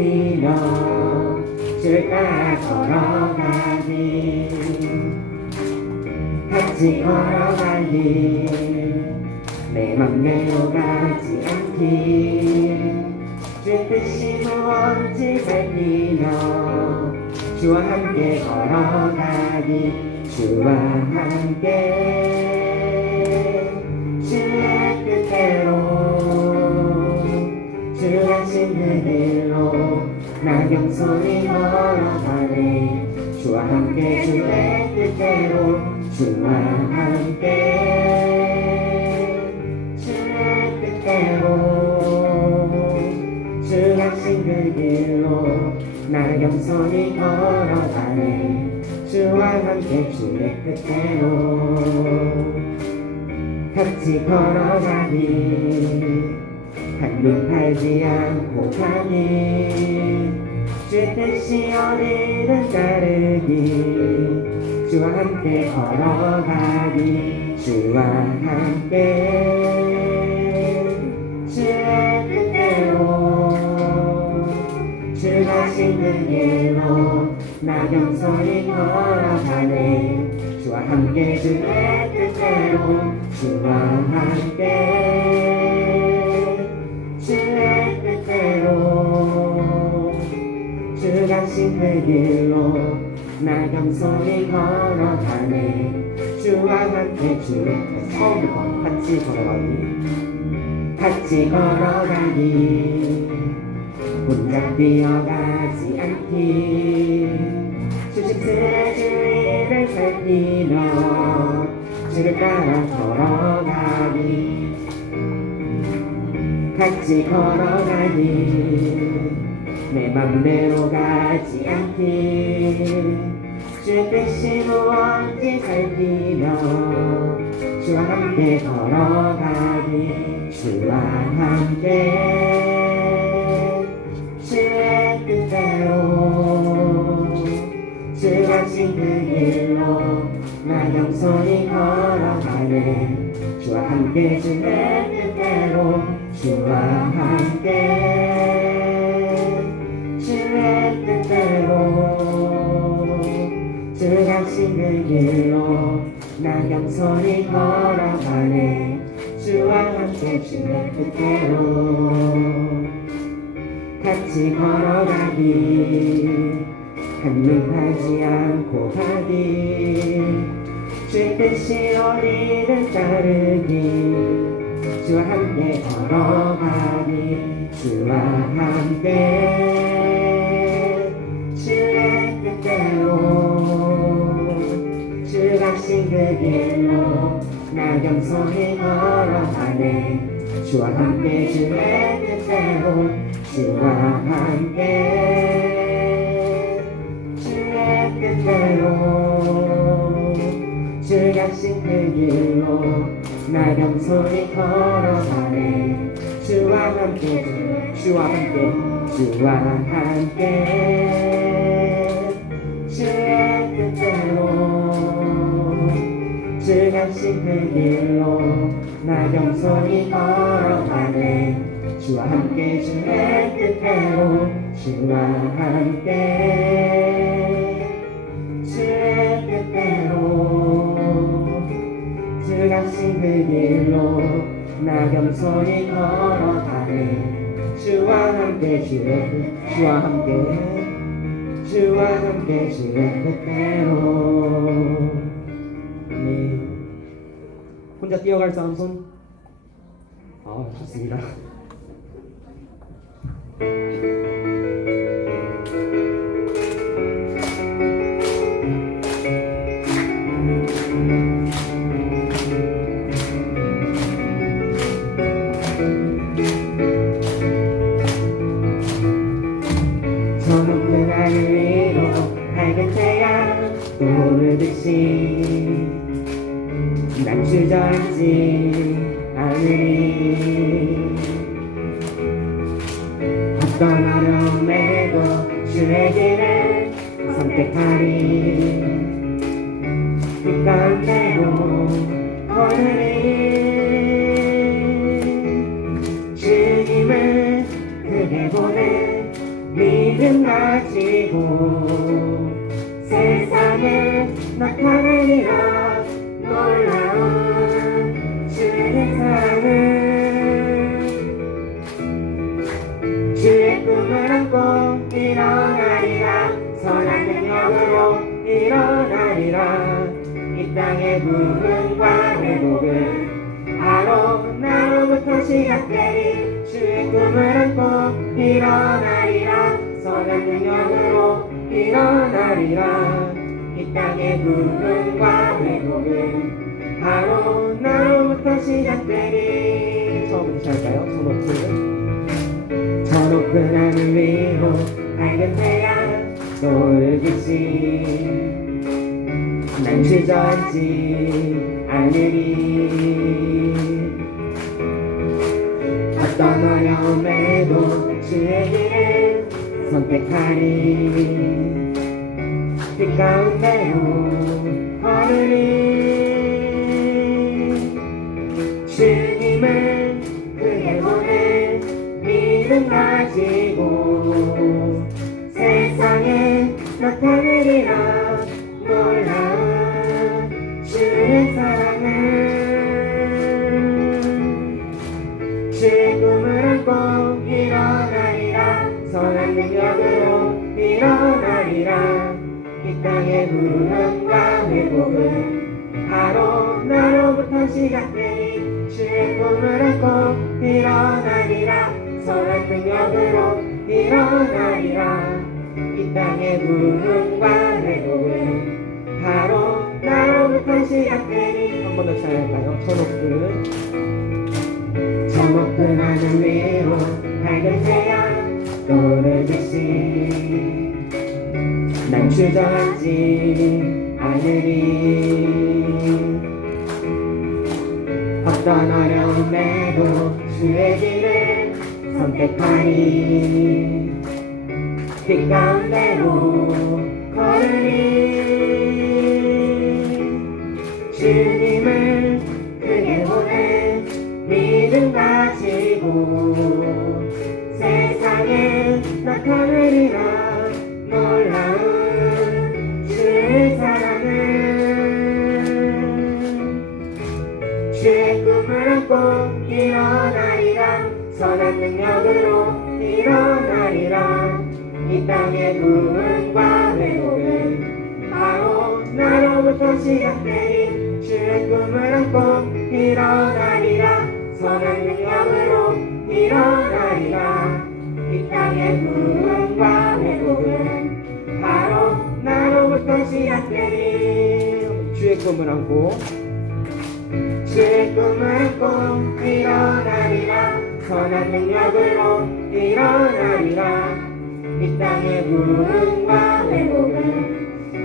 빌어 줄 따라 걸어가기 같이 걸어가기 내 맘대로 가지 않기 주 뜻이 무엇인지 살피며 주와 함께 걸어가기 주와 함께 주의 뜻대로 주 가신 그 길로 나경솔이 걸어가네 주와 함께 주의 뜻대로 주와 함께 주의 뜻대로 주 가신 그 길로 나경솔이 걸어가네 주와 함께 주의 뜻대로 같이 걸어가기 한눈 팔지 않고 가기 주 뜻이 어디든 따르기 주와 함께 걸어가기 주와 함께 주의 뜻대로 주 가신 그 길로 나경솔이 걸어가네 주와 함께 주의 뜻대로 주와 함께 주의 뜻대로 주 가신 그 길로 나경솔이 걸어가네 주와 함께 주의 처음부터 같이 걸어가기 같이 걸어가기 혼자 뛰어가지 않기 조심스레 주위를 살피며 주를 따라 걸어가기 같이 걸어가기 내 맘대로 가지 않기 주의 뜻이 무엇인지 살피며 주와 함께 걸어가기 주와 함께 주의 뜻대로 주 가신 그 길로 나경솔이 걸어가네 주와 함께 주의 뜻대로 주와 함께 주의 뜻대로 주 가신 그 길로 나경솔이 걸어가네 주와 함께 주의 뜻대로 같이 걸어가기 한눈 팔지 않고 가기 주 뜻이 어디든 따르기 주와 함께 걸어가기 주와 함께 주의 뜻대로 주 가신 그 길로 나경솔이 걸어가네 주와 함께 주의 뜻대로 주와 함께 주의 뜻대로 주 가신 그 길로 나경솔이 걸어가네 주와 함께 주와 함께 주와 함께 주의 뜻대로 주 가신 그 길로 나경솔이 걸어가네 주와 함께 주의 뜻대로 주와 함께 주의 뜻대로 주 가신 그 길로 나경솔이 걸어가네 주와 함께 주와 함께 주의 뜻대로 혼자 뛰어갈 사람 손? 좋습니다. 저 높은 하늘 위로 밝은 태양 떠오르듯이 난 주저앉지 않으리 어떤 어려움에도 주의 길을 선택하리 그 가운데로 걸으리 주님을 크게 보는 가지고 세상에 나타내리라 놀라운 주의 사랑을 주의 꿈을 안고 일어나리라 선한 능력으로 일어나리라 이 땅의 부흥과 회복을 바로 나로부터 시작되리 주의 꿈을 안고 일어나리라 선한 능력으로 일어나리라 이 땅의 부흥과 회복은 바로 나로부터 시작되리 처음부터 시작할까요? 저 높은 하늘 위로 밝은 태양 떠오를 빛이 난 주저앉지 않으리 어떤 어려움에도 주의 길을 선택하리 빛 가운데로 걸으리 주님을 크게 보내 믿음 가지고 세상에 나타내리라 놀라운 주의 사랑을 주의 꿈을 안고 일어나리라 선한 능력으로 일어나리라 이 땅의 부흥과 회복은 바로 나로부터 시작되니 주의 꿈을 안고 일어나리라 선한 능력으로 일어나리라 이 땅의 부흥과 회복은 바로 나로부터 시작되니 한 번 더 찾아갈까요? 저 높은 하늘 위로 밝은 태양 떠오를 빛이 난 주저앉지 않으리 어떤 어려움에도 주의 길을 선택하리 빛 가운데로 걸으리 주님을 크게 보내 믿음 가지고 세상에 나타내리라 놀라운 주의 사랑을 주의 꿈을 안고 일어나리라 선한 능력으로 일어나리라 이 땅의 부흥과 회복은 바로 나로부터 시작되니 주의 꿈을 안고 일어나리라 선한 능력으로 일어나리라 이 땅의 부흥과 회복은 바로 나로부터 시작되니 주의 꿈을 안고 주의 꿈을 안고 일어나리라 선한 능력으로 일어나리라 이 땅의 부흥과 회복은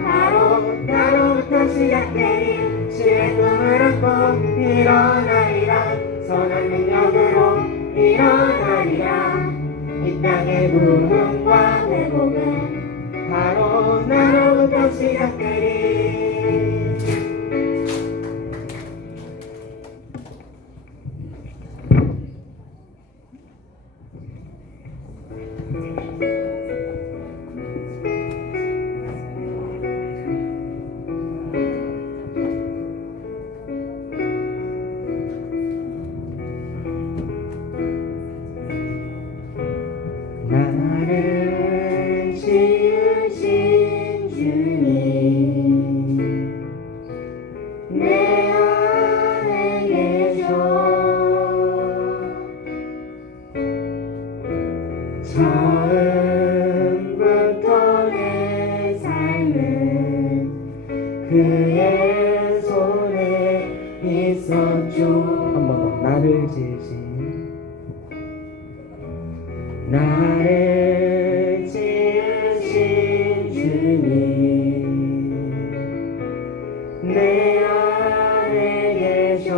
바로 나로부터 시작되니 주의 꿈을 안고 일어나리라 선한 능력으로 일어나리라 이 땅의 부흥과 회복은 바로 나로부터 시작되니 나를 지으신 주님 내 안에 계셔 처음부터 내 삶은 그의 손에 있었죠 한 번 더 나를 지으신 나를 지으신 주님 내 안에 계셔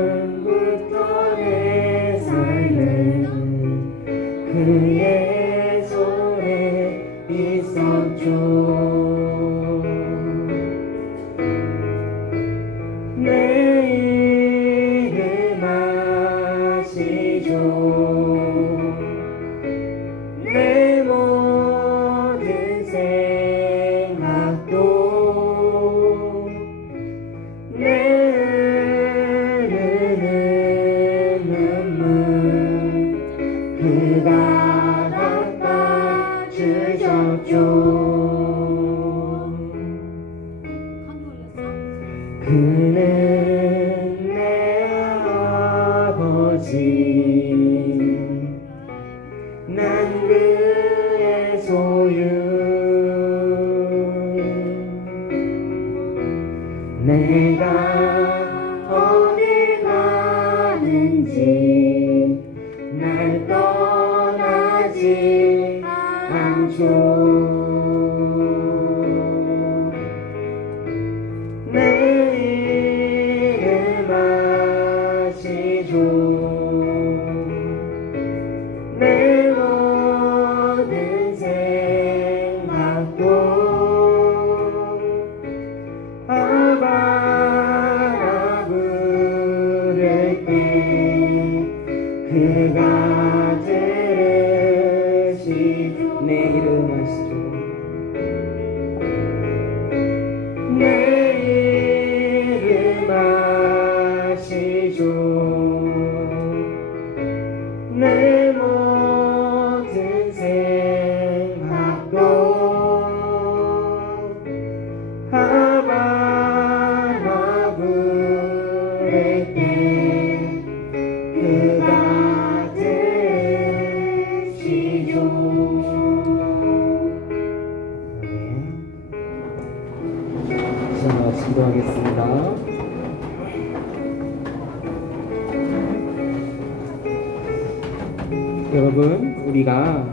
처음부터 내 삶은 그의 손에 있었죠 내 이름 아시죠 그는 내 아버지 난 그의 소유 내가 어디 가든지 날 떠나지 않죠. 내 이름 아시죠. 내 모든 생각도 아바라 부를 때 그가 들으시죠. 내 이름 아시죠. 내 이름 아시죠. 내 모든 생각도 아바라 부를 때 그가 들으시죠. 자, 기도하겠습니다. 여러분, 우리가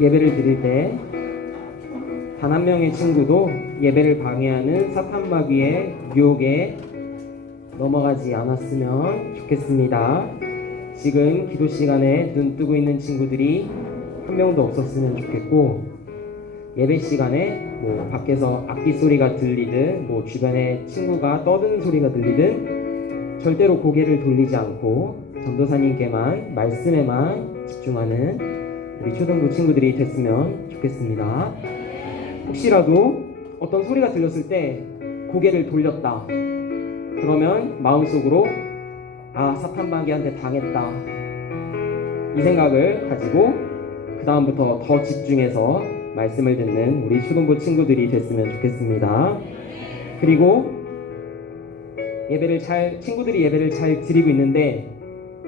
예배를 드릴 때 단 한 명의 친구도 예배를 방해하는 사탄 마귀의 유혹에 넘어가지 않았으면 좋겠습니다. 지금 기도 시간에 눈 뜨고 있는 친구들이 한 명도 없었으면 좋겠고, 예배 시간에 뭐 밖에서 악기 소리가 들리든 뭐 주변에 친구가 떠드는 소리가 들리든 절대로 고개를 돌리지 않고 전도사님께만 말씀에만 집중하는 우리 초등부 친구들이 됐으면 좋겠습니다. 혹시라도 어떤 소리가 들렸을 때 고개를 돌렸다 그러면 마음속으로 아, 사탄 마귀한테 당했다 이 생각을 가지고 그 다음부터 더 집중해서 말씀을 듣는 우리 초등부 친구들이 됐으면 좋겠습니다. 그리고 친구들이 예배를 잘 드리고 있는데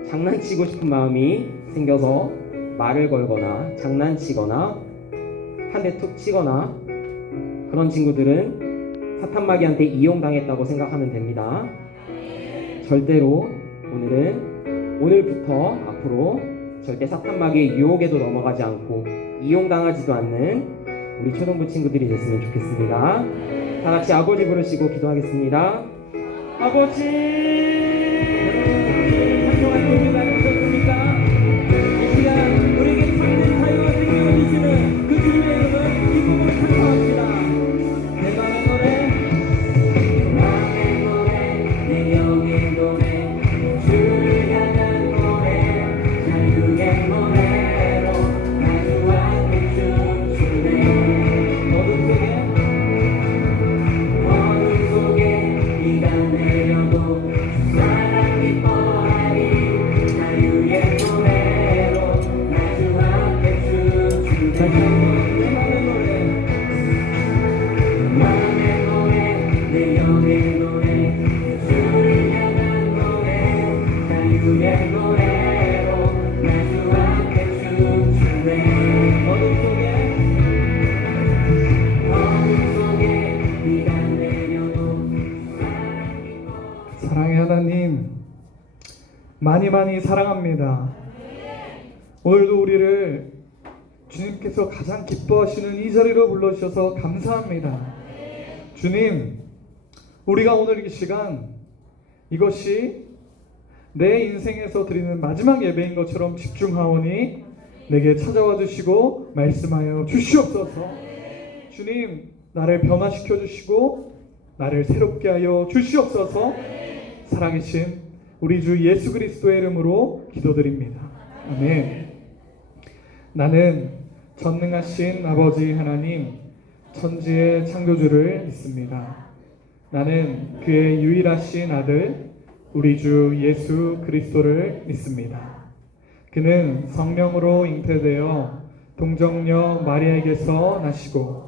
장난치고 싶은 마음이 생겨서 말을 걸거나 장난치거나 한 대 툭 치거나 그런 친구들은 사탄 마귀한테 이용당했다고 생각하면 됩니다. 절대로 오늘부터 앞으로 절대 사탄 마귀의 유혹에도 넘어가지 않고 이용당하지도 않는 우리 초등부 친구들이 됐으면 좋겠습니다. 다 같이 아버지 부르시고 기도하겠습니다. 아버지, 한동안 예배 나누셨습니까? 이 시간 우리에게 참된 자유와 생명을 주시는 그 주님의 이름을 기쁨으로 찬송합시다. 내 맘의 노래, 내 영의 노래, 주를 향한 노래, 자유의 노래로 나주와 춤추네. 어둠 속에 비가 내려도 사랑 기뻐하리. 자유의 노래로 나주와 춤추네. 맘의 노래, 내 영의 노래, 주를 향한 노래, 자유의 노래로 나주와 춤추네. 어둠 속에 비가 내려도 사랑의 하나님, 많이 사랑합니다. 오늘도 우리를 주님께서 가장 기뻐하시는 이 자리로 불러주셔서 감사합니다. 주님, 우리가 오늘 이 시간 이것이 내 인생에서 드리는 마지막 예배인 것처럼 집중하오니 내게 찾아와 주시고 말씀하여 주시옵소서. 주님, 나를 변화시켜 주시고 나를 새롭게 하여 주시옵소서. 살아계신 우리 주 예수 그리스도의 이름으로 기도드립니다. 아멘. 나는 전능하신 아버지 하나님, 천지의 창조주를 믿습니다. 나는 그의 유일하신 아들 우리 주 예수 그리스도를 믿습니다. 그는 성령으로 잉태되어 동정녀 마리아에게서 나시고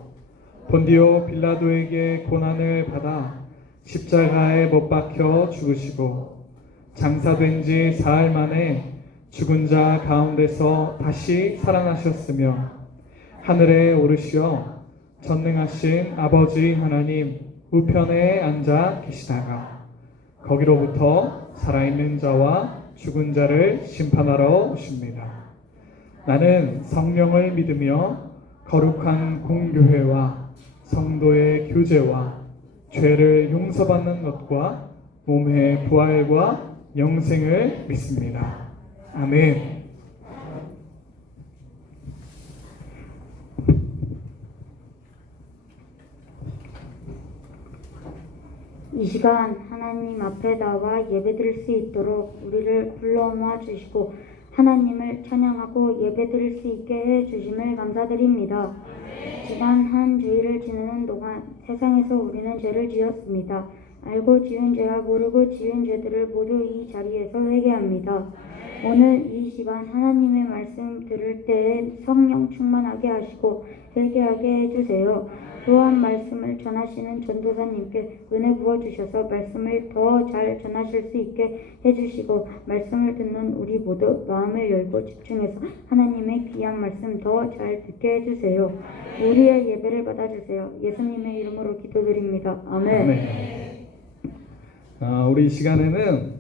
본디오 빌라도에게 고난을 받아 십자가에 못 박혀 죽으시고 장사된 지 사흘 만에 죽은 자 가운데서 다시 살아나셨으며 하늘에 오르시어 전능하신 아버지 하나님 우편에 앉아 계시다가 거기로부터 살아있는 자와 죽은 자를 심판하러 오십니다. 나는 성령을 믿으며 거룩한 공교회와 성도의 교제와 죄를 용서받는 것과 몸의 부활과 영생을 믿습니다. 아멘. 이 시간 하나님 앞에 나와 예배드릴 수 있도록 우리를 불러 모아 주시고 하나님을 찬양하고 예배드릴 수 있게 해 주심을 감사드립니다. 지난 한 주일을 지내는 동안 세상에서 우리는 죄를 지었습니다. 알고 지은 죄와 모르고 지은 죄들을 모두 이 자리에서 회개합니다. 오늘 이 시간 하나님의 말씀 들을 때에 성령 충만하게 하시고 회개하게 해주세요. 또한 말씀을 전하시는 전도사님께 은혜 부어주셔서 말씀을 더 잘 전하실 수 있게 해주시고 말씀을 듣는 우리 모두 마음을 열고 집중해서 하나님의 귀한 말씀 더 잘 듣게 해주세요. 우리의 예배를 받아주세요. 예수님의 이름으로 기도드립니다. 아멘. 우리 이 시간에는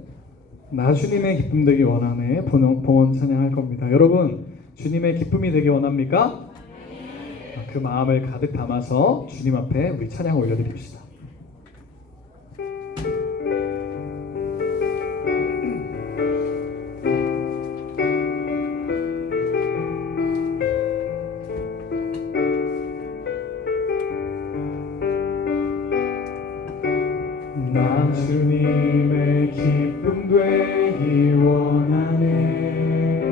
나 주님의 기쁨 되기 원하네 봉헌 찬양할 겁니다. 여러분 주님의 기쁨이 되기 원합니까? 그 마음을 가득 담아서 주님 앞에 우리 찬양 올려드립시다. 나 주님의 기쁨 되기 원하네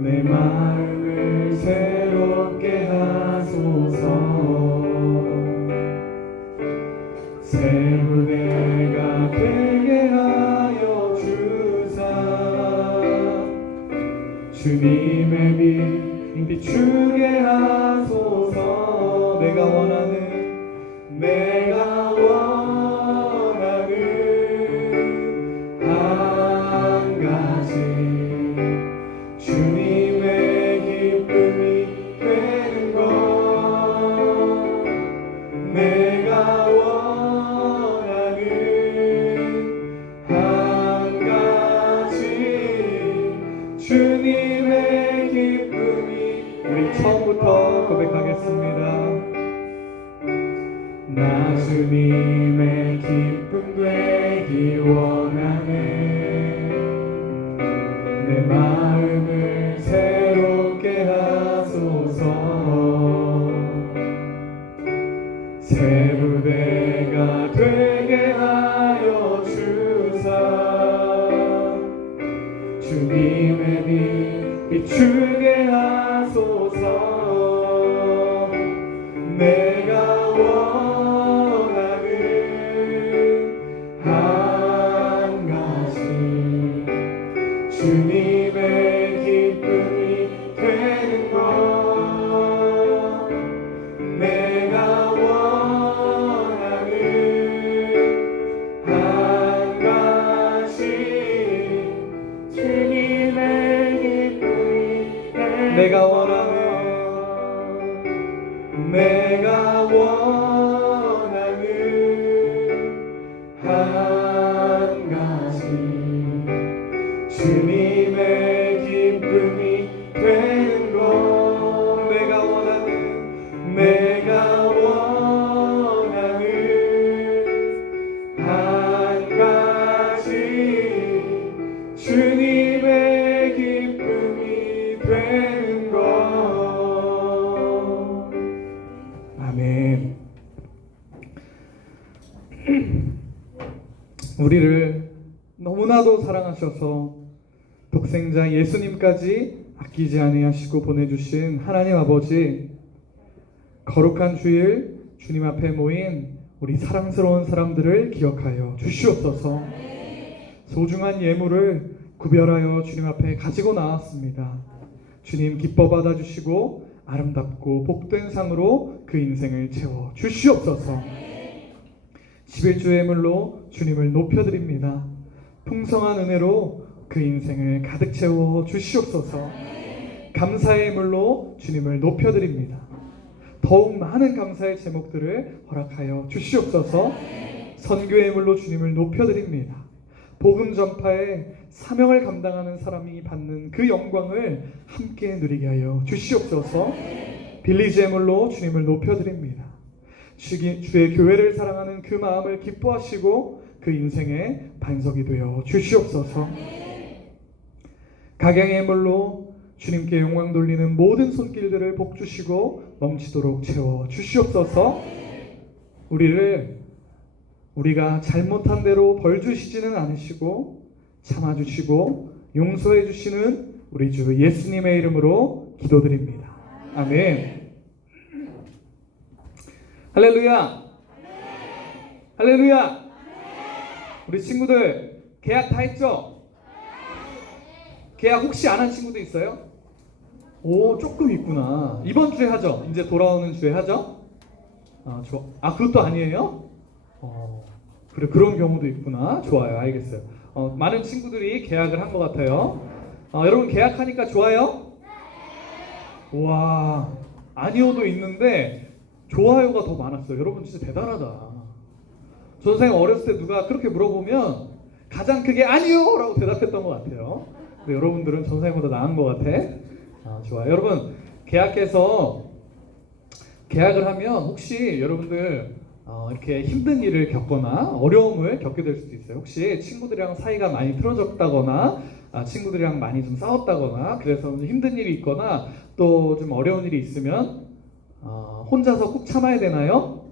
내 마음을 새롭게 하소서 새 무대가 되게 하여 주사 주님의 빛 비추게 하소서 내가 원하는 한 가지 주님의 기쁨이 되는 것 내가 원하는 한 가지 주님의 기쁨이 우리 처음부터 고백하겠습니다. 나 주님의 기쁨 되기 원하네 내 마음을 새롭게 하소서 새 무대가 되게 하여 주사 주님의 빛 비추게 하소서 내가 원하는 한 가지 주님의 기쁨이 되는 것 내가 원하는 한 가지 주님의 기쁨이 내가 원하는 한 가지 주님의 기쁨이 되는 것 내가 원하는 한 가지 주님의 기쁨이 되는 것 아멘. 우리를 너무나도 사랑하셔서 독생자 예수님까지 아끼지 아니하시고 보내주신 하나님 아버지 거룩한 주일 주님 앞에 모인 우리 사랑스러운 사람들을 기억하여 주시옵소서. 소중한 예물을 구별하여 주님 앞에 가지고 나왔습니다. 주님 기뻐 받아주시고 아름답고 복된 상으로 그 인생을 채워 주시옵소서. 11주의 물로 주님을 높여드립니다. 풍성한 은혜로 그 인생을 가득 채워 주시옵소서. 감사의 물로 주님을 높여드립니다. 더욱 많은 감사의 제목들을 허락하여 주시옵소서. 선교의 물로 주님을 높여드립니다. 복음 전파에 사명을 감당하는 사람이 받는 그 영광을 함께 누리게 하여 주시옵소서. 빌리지의 물로 주님을 높여드립니다. 주의 교회를 사랑하는 그 마음을 기뻐하시고 그 인생의 반석이 되어 주시옵소서. 각양의 물로 주님께 영광 돌리는 모든 손길들을 복 주시고 넘치도록 채워 주시옵소서. 우리가 잘못한 대로 벌 주시지는 않으시고 참아주시고 용서해 주시는 우리 주 예수님의 이름으로 기도드립니다. 아멘. 할렐루야. 할렐루야. 우리 친구들 계약 다 했죠? 계약 혹시 안 한 친구도 있어요? 오, 조금 있구나. 이번 주에 하죠? 이제 돌아오는 주에 하죠? 그것도 아니에요? 그래, 그런 경우도 있구나. 좋아요. 알겠어요. 많은 친구들이 계약을 한 것 같아요. 여러분 계약하니까 좋아요? 와, 아니오도 있는데 좋아요가 더 많았어요. 여러분 진짜 대단하다. 전생에 어렸을 때 누가 그렇게 물어보면 가장 크게 아니요! 라고 대답했던 것 같아요. 근데 여러분들은 전생보다 나은 것 같아. 좋아요. 여러분 계약을 하면 혹시 여러분들 이렇게 힘든 일을 겪거나 어려움을 겪게 될 수도 있어요. 혹시 친구들이랑 사이가 많이 틀어졌다거나 친구들이랑 많이 좀 싸웠다거나 그래서 힘든 일이 있거나 또 좀 어려운 일이 있으면 혼자서 꼭 참아야 되나요?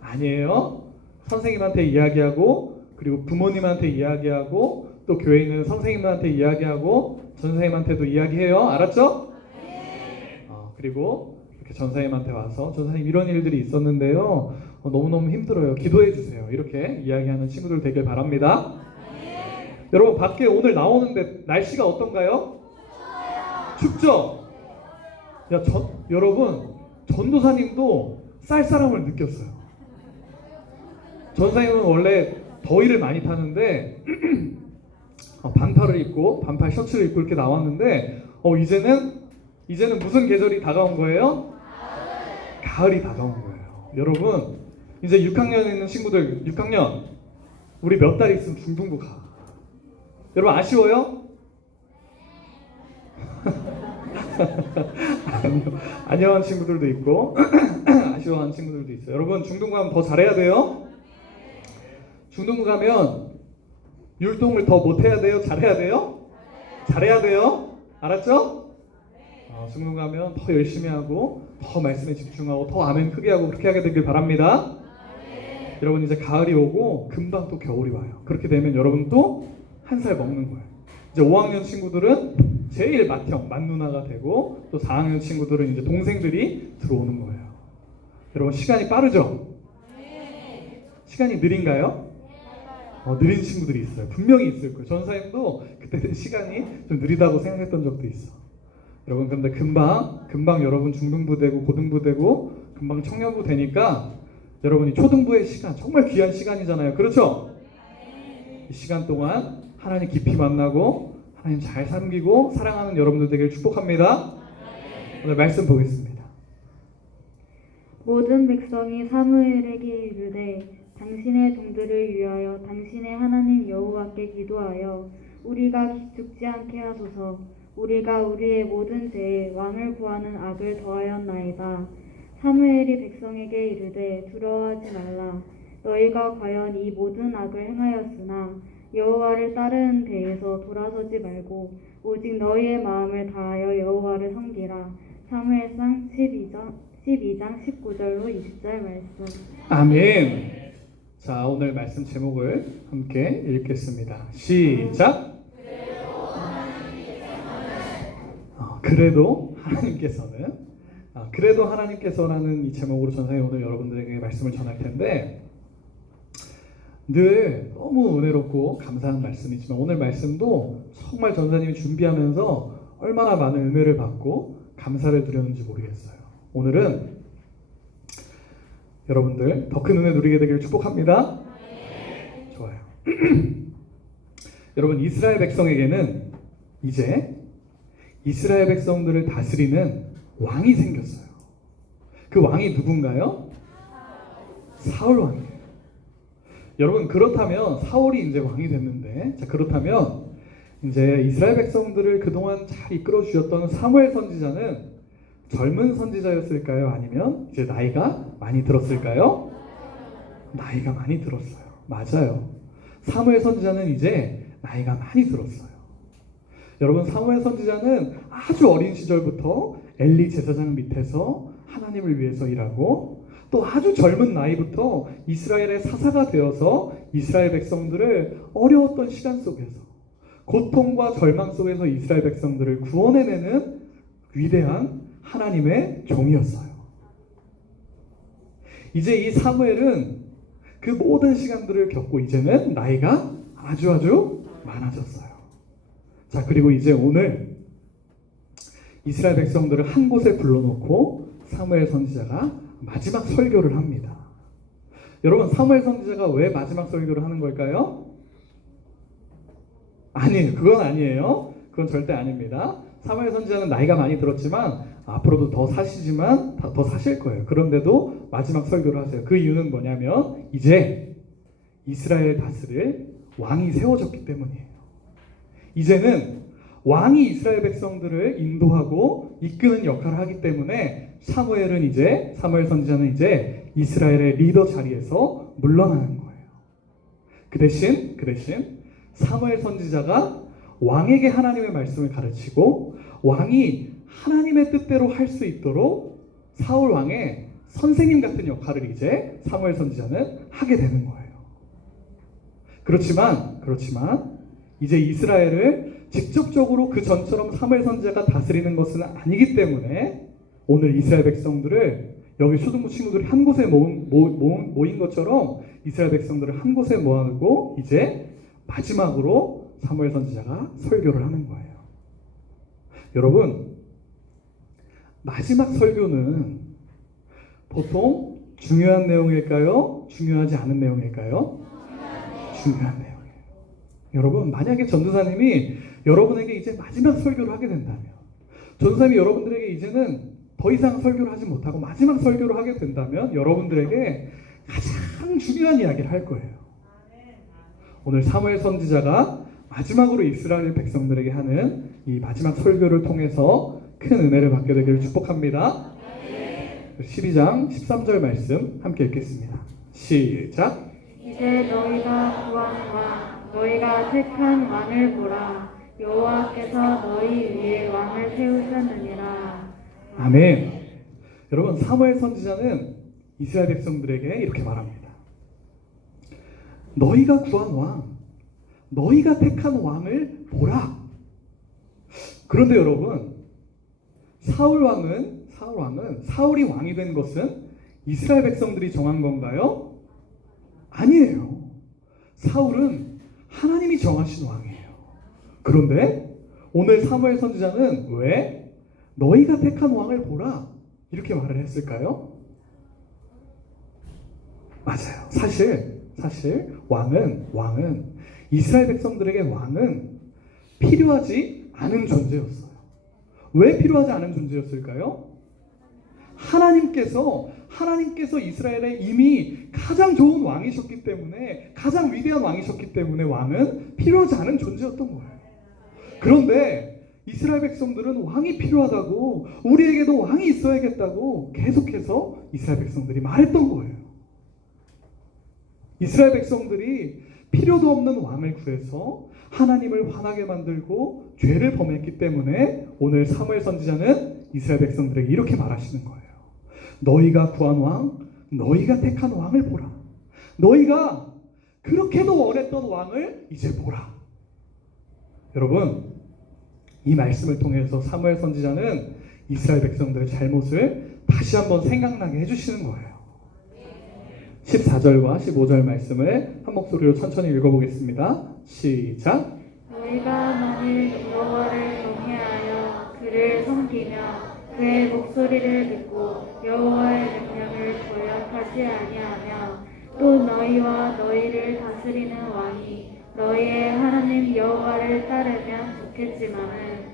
아니에요. 선생님한테 이야기하고 그리고 부모님한테 이야기하고 또 교회 있는 선생님한테 이야기하고 전사님한테도 이야기해요. 알았죠? 그리고 이렇게 전사님한테 와서 전사님 이런 일들이 있었는데요. 너무너무 힘들어요. 기도해 주세요. 이렇게 이야기하는 친구들 되길 바랍니다. 여러분 밖에 오늘 나오는데 날씨가 어떤가요? 춥죠? 여러분 전도사님도 쌀쌀함을 느꼈어요. 전사님은 원래 더위를 많이 타는데 반팔을 입고 반팔 셔츠를 입고 이렇게 나왔는데 이제는 무슨 계절이 다가온 거예요? 가을이 다가온 거예요. 여러분 이제 6학년에 있는 친구들 6학년 우리 몇 달 있으면 중등부 가. 여러분 아쉬워요? 아니요 하는 친구들도 있고 아쉬워하는 친구들도 있어요. 여러분 중등부 가면 더 잘해야 돼요. 중등부 가면 율동을 더 못해야 돼요? 잘해야 돼요? 잘해야 돼요? 알았죠? 중등부 가면 더 열심히 하고 더 말씀에 집중하고 더 아멘 크게 하고 그렇게 하게 되길 바랍니다. 여러분 이제 가을이 오고 금방 또 겨울이 와요. 그렇게 되면 여러분 또 한 살 먹는 거예요. 이제 5학년 친구들은 제일 맏누나가 되고 또 4학년 친구들은 이제 동생들이 들어오는 거예요. 여러분 시간이 빠르죠? 시간이 느린가요? 느린 친구들이 있어요. 분명히 있을 거예요. 전사님도 그때는 시간이 좀 느리다고 생각했던 적도 있어. 여러분 근데 금방 여러분 중등부 되고 고등부 되고 금방 청년부 되니까 여러분이 초등부의 시간 정말 귀한 시간이잖아요. 그렇죠? 이 시간 동안 하나님 깊이 만나고 하나님 잘 섬기고 사랑하는 여러분들 되길 축복합니다. 오늘 말씀 보겠습니다. 모든 백성이 사무엘에게 이르되 당신의 종들을 위하여 당신의 하나님 여호와께 기도하여 우리가 죽지 않게 하소서. 우리가 우리의 모든 죄에 왕을 구하는 악을 더하였나이다. 사무엘이 백성에게 이르되 두려워하지 말라. 너희가 과연 이 모든 악을 행하였으나 여호와를 따르는 데에서 돌아서지 말고 오직 너희의 마음을 다하여 여호와를 섬기라. 사무엘상 12장 19절로 20절 말씀. 아멘. 자, 오늘 말씀 제목을 함께 읽겠습니다. 시작. 그래도 하나님께서라는 이 제목으로 전사님 오늘 여러분들에게 말씀을 전할 텐데 늘 너무 은혜롭고 감사한 말씀이지만 오늘 말씀도 정말 전사님이 준비하면서 얼마나 많은 은혜를 받고 감사를 드렸는지 모르겠어요. 오늘은 여러분들 더 큰 은혜 누리게 되길 축복합니다. 좋아요. 여러분, 이스라엘 백성에게는 이제 이스라엘 백성들을 다스리는 왕이 생겼어요. 그 왕이 누군가요? 사울 왕이에요. 여러분, 그렇다면 사울이 이제 왕이 됐는데, 자, 그렇다면 이제 이스라엘 백성들을 그동안 잘 이끌어 주셨던 사무엘 선지자는 젊은 선지자였을까요? 아니면 이제 나이가 많이 들었을까요? 나이가 많이 들었어요. 맞아요. 사무엘 선지자는 이제 나이가 많이 들었어요. 여러분, 사무엘 선지자는 아주 어린 시절부터 엘리 제사장 밑에서 하나님을 위해서 일하고, 또 아주 젊은 나이부터 이스라엘의 사사가 되어서 이스라엘 백성들을 어려웠던 시간 속에서, 고통과 절망 속에서 이스라엘 백성들을 구원해내는 위대한 하나님의 종이었어요. 이제 이 사무엘은 그 모든 시간들을 겪고 이제는 나이가 아주 많아졌어요. 자, 그리고 이제 오늘 이스라엘 백성들을 한 곳에 불러놓고 사무엘 선지자가 마지막 설교를 합니다. 여러분, 사무엘 선지자가 왜 마지막 설교를 하는 걸까요? 아니에요. 그건 아니에요. 그건 절대 아닙니다. 사무엘 선지자는 나이가 많이 들었지만 앞으로도 더 사시지만 더 사실 거예요. 그런데도 마지막 설교를 하세요. 그 이유는 뭐냐면 이제 이스라엘 다스릴 왕이 세워졌기 때문이에요. 이제는 왕이 이스라엘 백성들을 인도하고 이끄는 역할을 하기 때문에 사무엘 선지자는 이제 이스라엘의 리더 자리에서 물러나는 거예요. 그 대신 사무엘 선지자가 왕에게 하나님의 말씀을 가르치고 왕이 하나님의 뜻대로 할 수 있도록 사울 왕의 선생님 같은 역할을 이제 사무엘 선지자는 하게 되는 거예요. 그렇지만 이제 이스라엘을 직접적으로 그 전처럼 사무엘 선지자가 다스리는 것은 아니기 때문에 오늘 이스라엘 백성들을 여기 초등부 친구들이 한 곳에 모인 것처럼 이스라엘 백성들을 한 곳에 모아놓고 이제 마지막으로 사무엘 선지자가 설교를 하는 거예요. 여러분, 마지막 설교는 보통 중요한 내용일까요? 중요하지 않은 내용일까요? 중요한 내용이에요. 여러분, 만약에 전도사님이 여러분에게 이제 마지막 설교를 하게 된다면, 전도사님이 여러분들에게 이제는 더 이상 설교를 하지 못하고 마지막 설교를 하게 된다면 여러분들에게 가장 중요한 이야기를 할 거예요. 오늘 사무엘 선지자가 마지막으로 이스라엘 백성들에게 하는 이 마지막 설교를 통해서 큰 은혜를 받게 되기를 축복합니다. 12장 13절 말씀 함께 읽겠습니다. 시작. 이제 너희가 구한 왕, 너희가 택한 왕을 보라. 여호와께서 너희 위에 왕을 세우셨느니라. 아멘. 여러분, 사무엘 선지자는 이스라엘 백성들에게 이렇게 말합니다. 너희가 구한 왕, 너희가 택한 왕을 보라. 그런데 여러분, 사울이 왕이 된 것은 이스라엘 백성들이 정한 건가요? 아니에요. 사울은 하나님이 정하신 왕이에요. 그런데 오늘 사무엘 선지자는 왜 너희가 택한 왕을 보라 이렇게 말을 했을까요? 맞아요. 사실 왕은 이스라엘 백성들에게 왕은 필요하지 않은 존재였어요. 왜 필요하지 않은 존재였을까요? 하나님께서 이스라엘에 이미 가장 좋은 왕이셨기 때문에, 가장 위대한 왕이셨기 때문에 왕은 필요하지 않은 존재였던 거예요. 그런데 이스라엘 백성들은 왕이 필요하다고, 우리에게도 왕이 있어야겠다고 계속해서 이스라엘 백성들이 말했던 거예요. 이스라엘 백성들이 필요도 없는 왕을 구해서 하나님을 화나게 만들고 죄를 범했기 때문에 오늘 사무엘 선지자는 이스라엘 백성들에게 이렇게 말하시는 거예요. 너희가 구한 왕, 너희가 택한 왕을 보라. 너희가 그렇게도 원했던 왕을 이제 보라. 여러분, 이 말씀을 통해서 사무엘 선지자는 이스라엘 백성들의 잘못을 다시 한번 생각나게 해주시는 거예요. 14절과 15절 말씀을 한 목소리로 천천히 읽어보겠습니다. 시작. 너희가 만일 여호와를 경외하여 그를 섬기며 그의 목소리를 듣고 여호와의 명령을 거역하지 하지 아니하며 또 너희와 너희를 다스리는 왕이 너희의 하나님 여호와를 따르면 좋겠지만은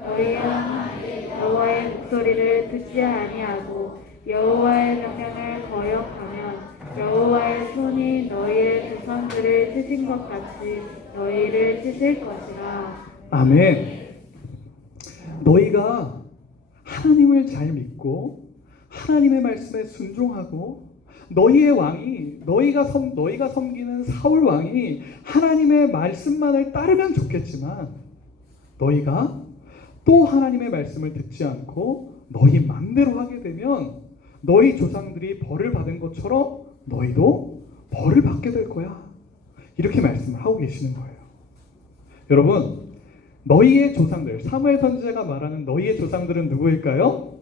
너희가 여호와의 목소리를 듣지 아니하고 여호와의 명령을 거역하면 여호와의 손이 너희의 조상들을 치신 것 같이 너희를 치실 것이라. 아멘. 너희가 하나님을 잘 믿고 하나님의 말씀에 순종하고 너희의 왕이 너희가 섬기는 사울 왕이 하나님의 말씀만을 따르면 좋겠지만 너희가 또 하나님의 말씀을 듣지 않고 너희 맘대로 하게 되면 너희 조상들이 벌을 받은 것처럼 너희도 벌을 받게 될 거야. 이렇게 말씀을 하고 계시는 거예요. 여러분, 너희의 조상들, 사무엘 선지자가 말하는 너희의 조상들은 누구일까요?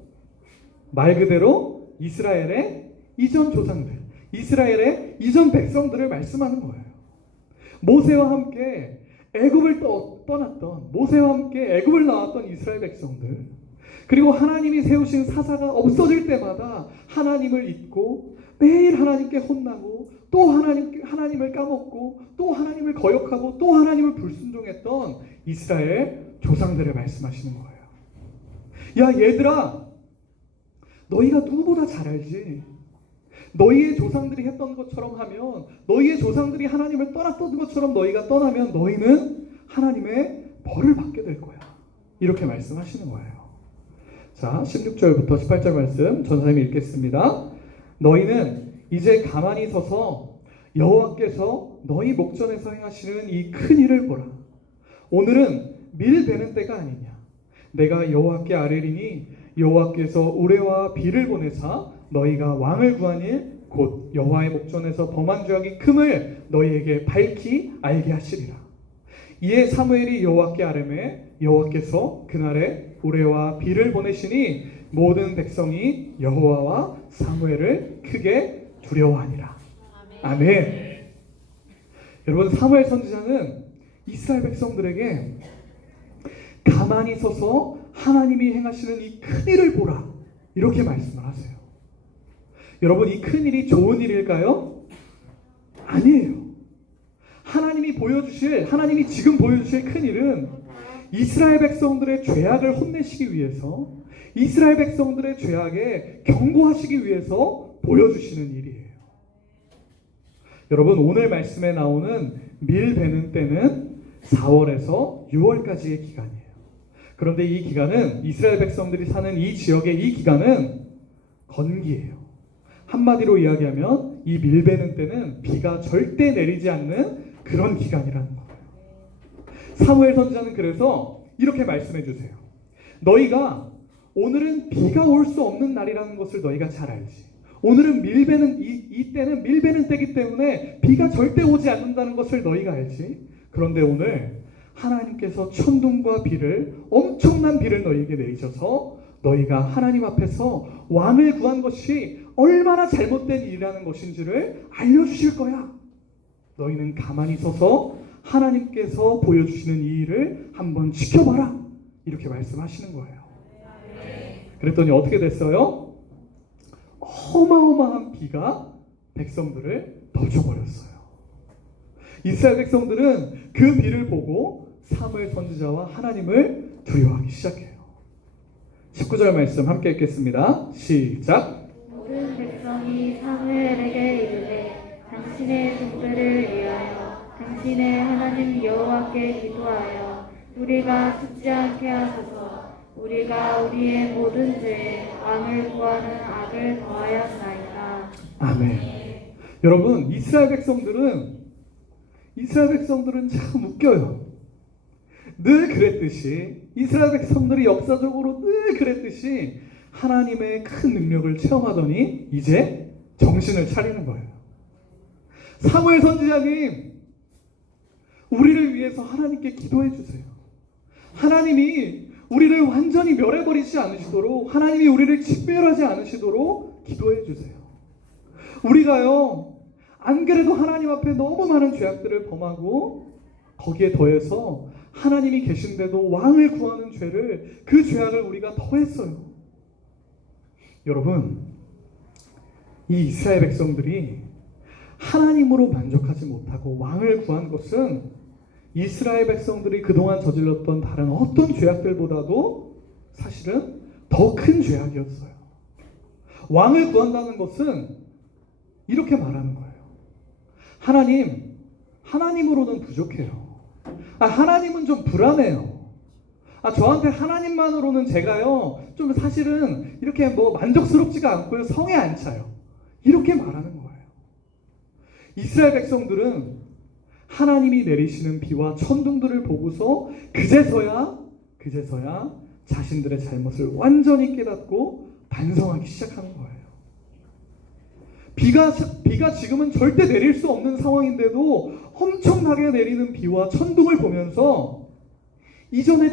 말 그대로 이스라엘의 이전 조상들, 이스라엘의 이전 백성들을 말씀하는 거예요. 모세와 함께 애굽을 떠났던, 모세와 함께 애굽을 나왔던 이스라엘 백성들, 그리고 하나님이 세우신 사사가 없어질 때마다 하나님을 잊고 매일 하나님께 혼나고 또 하나님을 까먹고 또 하나님을 거역하고 또 하나님을 불순종했던 이스라엘 조상들을 말씀하시는 거예요. 야 얘들아, 너희가 누구보다 잘 알지. 너희의 조상들이 했던 것처럼 하면, 너희의 조상들이 하나님을 떠났던 것처럼 너희가 떠나면 너희는 하나님의 벌을 받게 될 거야. 이렇게 말씀하시는 거예요. 자, 16절부터 18절 말씀 전사님이 읽겠습니다. 너희는 이제 가만히 서서 여호와께서 너희 목전에서 행하시는 이 큰 일을 보라. 오늘은 밀 베는 때가 아니냐. 내가 여호와께 아뢰리니 여호와께서 우레와 비를 보내사 너희가 왕을 구하니 곧 여호와의 목전에서 범한 죄악이 큼을 너희에게 밝히 알게 하시리라. 이에 사무엘이 여호와께 아뢰매 여호와께서 그날에 우레와 비를 보내시니 모든 백성이 여호와와 사무엘을 크게 두려워하니라. 아멘. 여러분, 사무엘 선지자는 이스라엘 백성들에게 가만히 서서 하나님이 행하시는 이 큰 일을 보라, 이렇게 말씀을 하세요. 여러분, 이 큰 일이 좋은 일일까요? 아니에요. 하나님이 지금 보여주실 큰 일은 이스라엘 백성들의 죄악을 혼내시기 위해서, 이스라엘 백성들의 죄악에 경고하시기 위해서 보여주시는 일이에요. 여러분, 오늘 말씀에 나오는 밀 베는 때는 4월에서 6월까지의 기간이에요. 그런데 이 기간은, 이스라엘 백성들이 사는 이 지역의 이 기간은 건기예요. 한마디로 이야기하면 이 밀 베는 때는 비가 절대 내리지 않는 그런 기간이라는 거예요. 사무엘 선지자는 그래서 이렇게 말씀해 주세요. 너희가 오늘은 비가 올 수 없는 날이라는 것을 너희가 잘 알지. 오늘은 이 때는 밀 베는 때이기 때문에 비가 절대 오지 않는다는 것을 너희가 알지. 그런데 오늘 하나님께서 천둥과 비를, 엄청난 비를 너희에게 내리셔서 너희가 하나님 앞에서 왕을 구한 것이 얼마나 잘못된 일이라는 것인지를 알려주실 거야. 너희는 가만히 서서 하나님께서 보여주시는 이 일을 한번 지켜봐라. 이렇게 말씀하시는 거예요. 그랬더니 어떻게 됐어요? 어마어마한 비가 백성들을 덮쳐버렸어요. 이스라엘 백성들은 그 비를 보고 사무엘 선지자와 하나님을 두려워하기 시작해요. 19절 말씀 함께 읽겠습니다. 시작. 모든 백성이 사무엘에게 이르되 당신의 종들을 위하여 당신의 하나님 여호와께 기도하여 우리가 죽지 않게 하소서. 우리가 우리의 모든 죄에 왕을 구하는 악을 더하였나이다. 아멘. 여러분, 이스라엘 백성들은 참 웃겨요. 늘 그랬듯이, 이스라엘 백성들이 역사적으로 늘 그랬듯이 하나님의 큰 능력을 체험하더니 이제 정신을 차리는 거예요. 사무엘 선지자님, 우리를 위해서 하나님께 기도해 주세요. 하나님이 우리를 완전히 멸해버리지 않으시도록, 하나님이 우리를 직멸하지 않으시도록 기도해 주세요. 우리가요, 안 그래도 하나님 앞에 너무 많은 죄악들을 범하고 거기에 더해서 하나님이 계신데도 왕을 구하는 죄를, 그 죄악을 우리가 더했어요. 여러분, 이 이스라엘 백성들이 하나님으로 만족하지 못하고 왕을 구한 것은 이스라엘 백성들이 그동안 저질렀던 다른 어떤 죄악들보다도 사실은 더 큰 죄악이었어요. 왕을 구한다는 것은 이렇게 말하는 거예요. 하나님으로는 부족해요. 하나님은 좀 불안해요. 저한테 하나님만으로는 제가요, 좀 사실은 이렇게 만족스럽지가 않고요, 성에 안 차요. 이렇게 말하는 거예요. 이스라엘 백성들은 하나님이 내리시는 비와 천둥들을 보고서 그제서야 자신들의 잘못을 완전히 깨닫고 반성하기 시작하는 거예요. 비가 지금은 절대 내릴 수 없는 상황인데도 엄청나게 내리는 비와 천둥을 보면서 이전에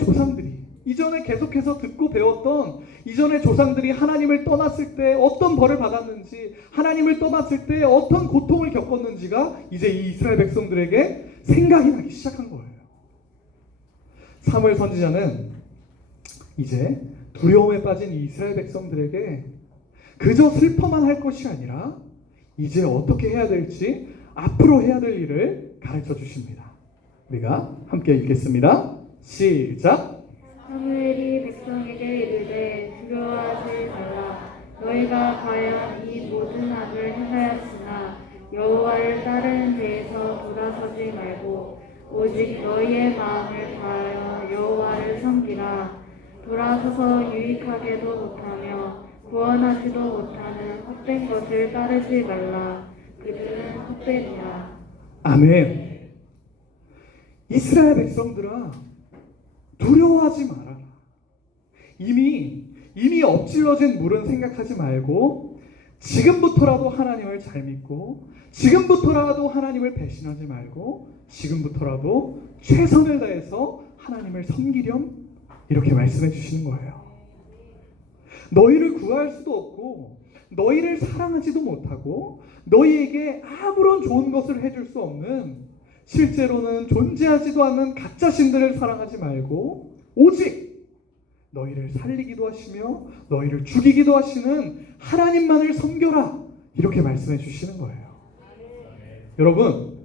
계속해서 듣고 배웠던 이전의 조상들이 하나님을 떠났을 때 어떤 벌을 받았는지, 하나님을 떠났을 때 어떤 고통을 겪었는지가 이제 이 이스라엘 백성들에게 생각이 나기 시작한 거예요. 사무엘 선지자는 이제 두려움에 빠진 이 이스라엘 백성들에게 그저 슬퍼만 할 것이 아니라 이제 어떻게 해야 될지, 앞으로 해야 될 일을 가르쳐 주십니다. 우리가 함께 읽겠습니다. 시작. 사무엘이 백성에게 이르되 두려워하지 말라. 너희가 과연 이 모든 악을 행하였으나 여호와를 따르는 데에서 돌아서지 말고 오직 너희의 마음을 다하여 여호와를 섬기라. 돌아서서 유익하게도 못하며 구원하지도 못하는 헛된 것을 따르지 말라. 그들은 헛되니라. 아멘. 이스라엘 백성들아, 두려워하지 말아라. 이미 엎질러진 물은 생각하지 말고 지금부터라도 하나님을 잘 믿고 지금부터라도 하나님을 배신하지 말고 지금부터라도 최선을 다해서 하나님을 섬기렴, 이렇게 말씀해 주시는 거예요. 너희를 구할 수도 없고 너희를 사랑하지도 못하고 너희에게 아무런 좋은 것을 해줄 수 없는, 실제로는 존재하지도 않는 가짜 신들을 사랑하지 말고 오직 너희를 살리기도 하시며 너희를 죽이기도 하시는 하나님만을 섬겨라, 이렇게 말씀해 주시는 거예요. 여러분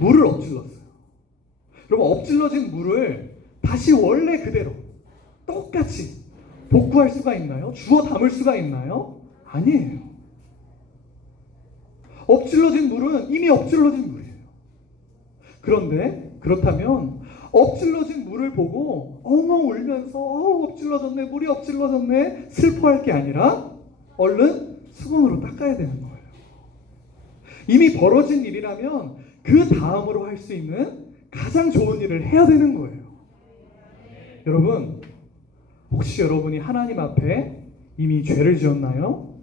물을 엎질렀어요. 여러분, 엎질러진 물을 다시 원래 그대로 똑같이 복구할 수가 있나요? 주워 담을 수가 있나요? 아니에요. 엎질러진 물은 이미 엎질러진 물이에요. 그렇다면 엎질러진 물을 보고 엉엉 울면서 엎질러졌네, 물이 엎질러졌네, 슬퍼할 게 아니라 얼른 수건으로 닦아야 되는 거예요. 이미 벌어진 일이라면 그 다음으로 할 수 있는 가장 좋은 일을 해야 되는 거예요. 여러분, 혹시 여러분이 하나님 앞에 이미 죄를 지었나요?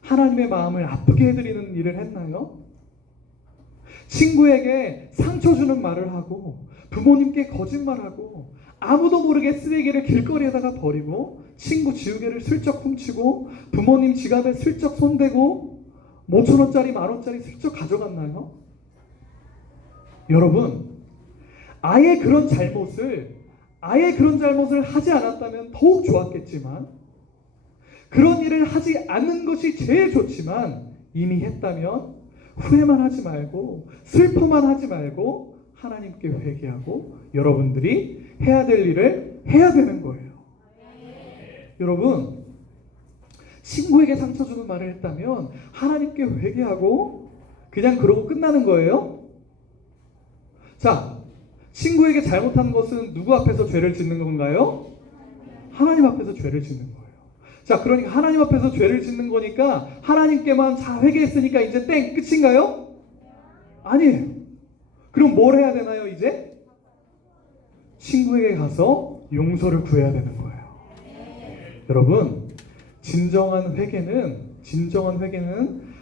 하나님의 마음을 아프게 해드리는 일을 했나요? 친구에게 상처 주는 말을 하고 부모님께 거짓말하고 아무도 모르게 쓰레기를 길거리에다가 버리고 친구 지우개를 슬쩍 훔치고 부모님 지갑에 슬쩍 손대고 5,000원짜리 10,000원짜리 슬쩍 가져갔나요? 여러분, 아예 그런 잘못을 하지 않았다면 더욱 좋았겠지만, 그런 일을 하지 않는 것이 제일 좋지만 이미 했다면 후회만 하지 말고 슬퍼만 하지 말고 하나님께 회개하고 여러분들이 해야 될 일을 해야 되는 거예요. 여러분, 친구에게 상처 주는 말을 했다면 하나님께 회개하고 그냥 그러고 끝나는 거예요? 자, 친구에게 잘못한 것은 누구 앞에서 죄를 짓는 건가요? 하나님 앞에서 죄를 짓는 거예요. 자, 그러니까 하나님 앞에서 죄를 짓는 거니까 하나님께만 자 회개했으니까 이제 땡 끝인가요? 아니에요. 그럼 뭘 해야 되나요? 이제 친구에게 가서 용서를 구해야 되는 거예요. 여러분, 진정한 회개는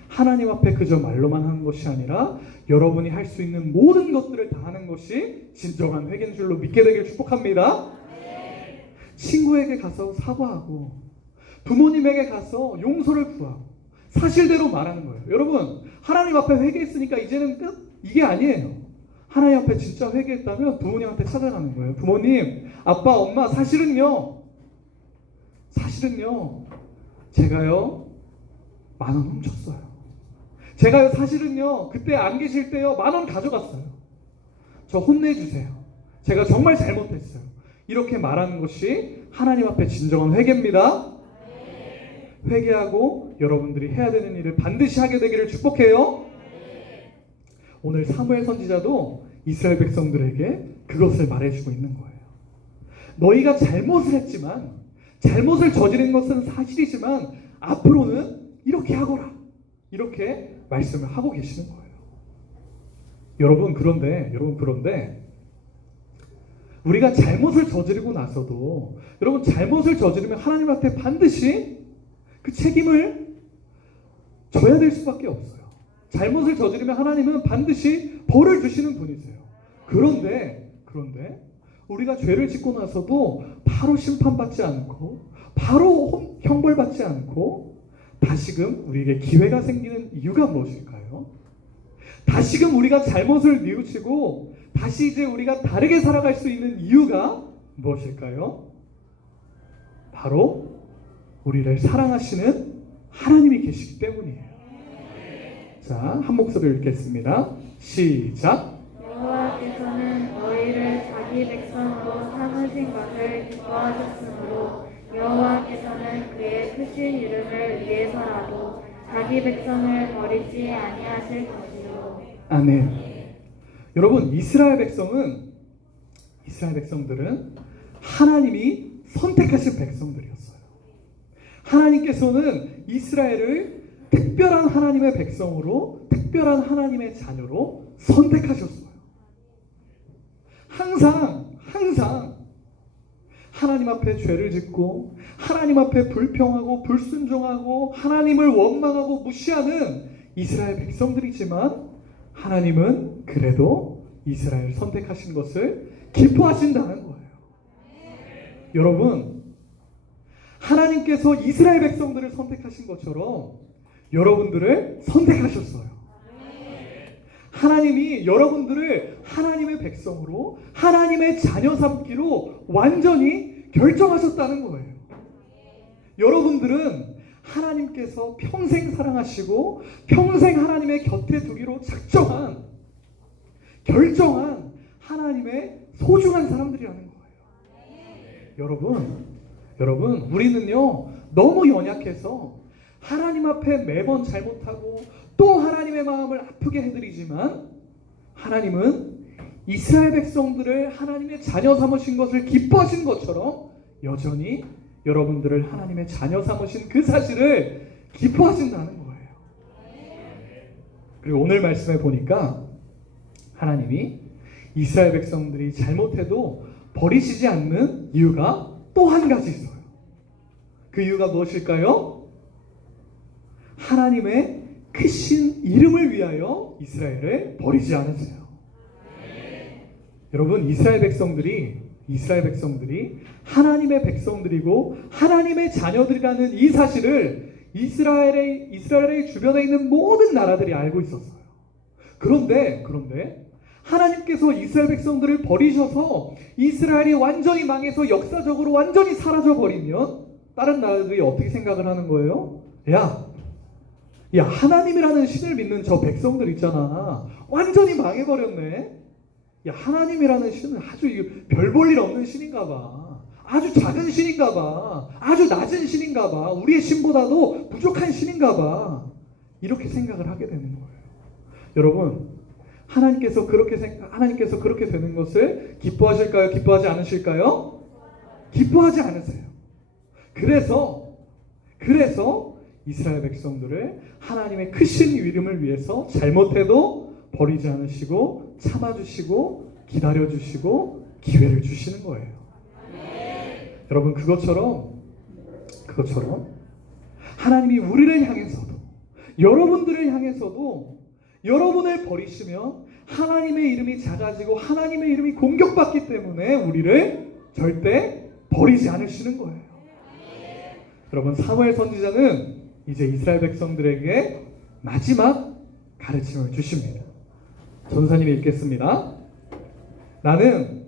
하나님 앞에 그저 말로만 하는 것이 아니라 여러분이 할 수 있는 모든 것들을 다 하는 것이 진정한 회개인 줄로 믿게 되길 축복합니다. 친구에게 가서 사과하고 부모님에게 가서 용서를 구하고 사실대로 말하는 거예요. 여러분, 하나님 앞에 회개했으니까 이제는 끝? 이게 아니에요. 하나님 앞에 진짜 회개했다면 부모님한테 찾아가는 거예요. 부모님, 아빠, 엄마, 사실은요 제가요 10,000원 훔쳤어요. 제가요 사실은요 그때 안 계실 때요 10,000원 가져갔어요. 저 혼내주세요. 제가 정말 잘못했어요. 이렇게 말하는 것이 하나님 앞에 진정한 회개입니다. 회개하고 여러분들이 해야 되는 일을 반드시 하게 되기를 축복해요. 오늘 사무엘 선지자도 이스라엘 백성들에게 그것을 말해주고 있는 거예요. 너희가 잘못을 했지만, 잘못을 저지른 것은 사실이지만 앞으로는 이렇게 하거라, 이렇게 말씀을 하고 계시는 거예요. 여러분 그런데 우리가 잘못을 저지르고 나서도, 여러분 잘못을 저지르면 하나님 앞에 반드시 그 책임을 져야 될 수밖에 없어요. 잘못을 저지르면 하나님은 반드시 벌을 주시는 분이세요. 그런데 우리가 죄를 짓고 나서도 바로 심판받지 않고 바로 형벌받지 않고 다시금 우리에게 기회가 생기는 이유가 무엇일까요? 다시금 우리가 잘못을 뉘우치고 다시 이제 우리가 다르게 살아갈 수 있는 이유가 무엇일까요? 바로 우리를 사랑하시는 하나님이 계시기 때문이에요. 자, 한 목소리를 읽겠습니다. 시작. 여호와께서는 너희를 자기 백성으로 삼으신 것을 기뻐하셨으므로 여호와께서는 그의 크신 이름을 위해서라도 자기 백성을 버리지 아니하실 것이요. 아멘. 여러분 이스라엘 백성들은 하나님이 선택하신 백성들이었어요. 하나님께서는 이스라엘을 특별한 하나님의 백성으로, 특별한 하나님의 자녀로 선택하셨어요. 항상 하나님 앞에 죄를 짓고 하나님 앞에 불평하고 불순종하고 하나님을 원망하고 무시하는 이스라엘 백성들이지만 하나님은 그래도 이스라엘을 선택하신 것을 기뻐하신다는 거예요. 여러분, 하나님께서 이스라엘 백성들을 선택하신 것처럼 여러분들을 선택하셨어요. 하나님이 여러분들을 하나님의 백성으로, 하나님의 자녀 삼기로 완전히 결정하셨다는 거예요. 여러분들은 하나님께서 평생 사랑하시고 평생 하나님의 곁에 두기로 결정한 하나님의 소중한 사람들이라는 거예요. 여러분 우리는요 너무 연약해서 하나님 앞에 매번 잘못하고 또 하나님의 마음을 아프게 해드리지만 하나님은 이스라엘 백성들을 하나님의 자녀 삼으신 것을 기뻐하신 것처럼 여전히 여러분들을 하나님의 자녀 삼으신 그 사실을 기뻐하신다는 거예요. 그리고 오늘 말씀에 보니까 하나님이 이스라엘 백성들이 잘못해도 버리시지 않는 이유가 또 한 가지 있어요. 그 이유가 무엇일까요? 하나님의 크신 이름을 위하여 이스라엘을 버리지 않으세요. 여러분 이스라엘 백성들이 하나님의 백성들이고 하나님의 자녀들이라는 이 사실을 이스라엘의 주변에 있는 모든 나라들이 알고 있었어요. 그런데 하나님께서 이스라엘 백성들을 버리셔서 이스라엘이 완전히 망해서 역사적으로 완전히 사라져버리면 다른 나라들이 어떻게 생각을 하는 거예요? 야 하나님이라는 신을 믿는 저 백성들 있잖아, 완전히 망해버렸네. 야 하나님이라는 신은 아주 별 볼 일 없는 신인가 봐, 아주 작은 신인가 봐, 아주 낮은 신인가 봐, 우리의 신보다도 부족한 신인가 봐, 이렇게 생각을 하게 되는 거예요. 여러분 하나님께서 그렇게 되는 것을 기뻐하실까요? 기뻐하지 않으실까요? 기뻐하지 않으세요. 그래서 이스라엘 백성들을 하나님의 크신 이름을 위해서 잘못해도 버리지 않으시고 참아주시고 기다려주시고 기회를 주시는 거예요. 여러분 그것처럼 하나님이 우리를 향해서도, 여러분들을 향해서도 여러분을 버리시면 하나님의 이름이 작아지고 하나님의 이름이 공격받기 때문에 우리를 절대 버리지 않으시는 거예요. 여러분 사무엘 선지자는 이제 이스라엘 백성들에게 마지막 가르침을 주십니다. 전사님이 읽겠습니다. 나는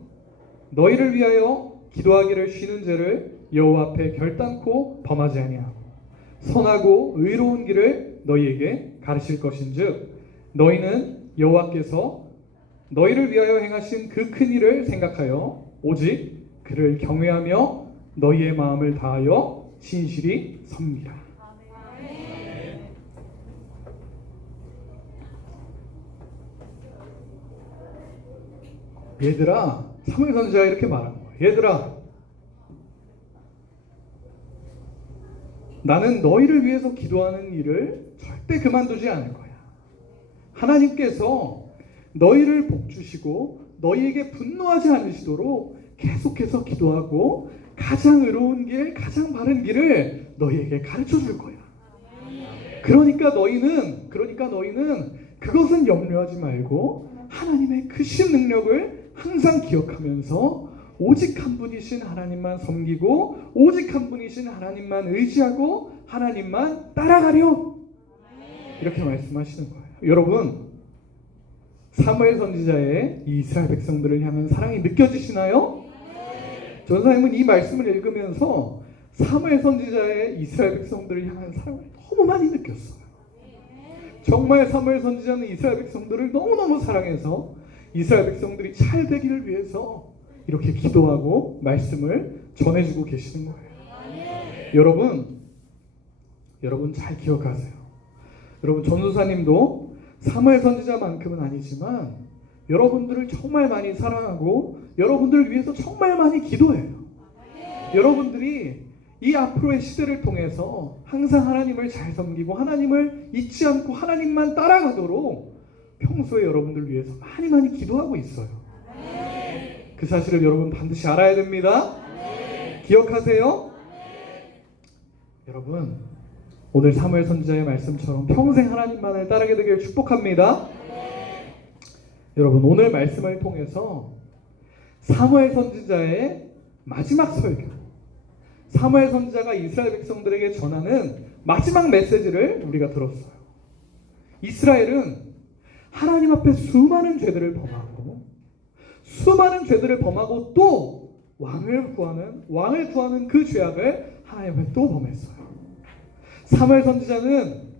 너희를 위하여 기도하기를 쉬는 죄를 여호와 앞에 결단코 범하지 아니하고 선하고 의로운 길을 너희에게 가르칠 것인즉 너희는 여호와께서 너희를 위하여 행하신 그 큰 일을 생각하여 오직 그를 경외하며 너희의 마음을 다하여 진실이 섬기라. 얘들아, 사무엘 선지자가 이렇게 말하는 거예요. 얘들아, 나는 너희를 위해서 기도하는 일을 절대 그만두지 않을 거야. 하나님께서 너희를 복주시고 너희에게 분노하지 않으시도록 계속해서 기도하고 가장 의로운 길, 가장 바른 길을 너희에게 가르쳐 줄 거야. 그러니까 너희는 그것은 염려하지 말고 하나님의 크신 능력을 항상 기억하면서 오직 한 분이신 하나님만 섬기고 오직 한 분이신 하나님만 의지하고 하나님만 따라가려. 이렇게 말씀하시는 거예요. 여러분, 사무엘 선지자의 이 이스라엘 백성들을 향한 사랑이 느껴지시나요? 전사님은 이 말씀을 읽으면서 사무엘 선지자의 이스라엘 백성들을 향한 사랑을 너무 많이 느꼈어요. 정말 사무엘 선지자는 이스라엘 백성들을 너무너무 사랑해서 이스라엘 백성들이 잘 되기를 위해서 이렇게 기도하고 말씀을 전해주고 계시는 거예요. 여러분 잘 기억하세요. 여러분, 전도사님도 사무엘 선지자만큼은 아니지만 여러분들을 정말 많이 사랑하고 여러분들을 위해서 정말 많이 기도해요. 여러분들이 이 앞으로의 시대를 통해서 항상 하나님을 잘 섬기고 하나님을 잊지 않고 하나님만 따라가도록 평소에 여러분들을 위해서 많이 기도하고 있어요. 그 사실을 여러분 반드시 알아야 됩니다. 기억하세요. 여러분, 오늘 사무엘 선지자의 말씀처럼 평생 하나님만을 따르게 되기를 축복합니다. 여러분, 오늘 말씀을 통해서 사무엘 선지자의 마지막 설교, 사무엘 선지자가 이스라엘 백성들에게 전하는 마지막 메시지를 우리가 들었어요. 이스라엘은 하나님 앞에 수많은 죄들을 범하고 또 왕을 구하는 그 죄악을 하나님 앞에 또 범했어요. 사무엘 선지자는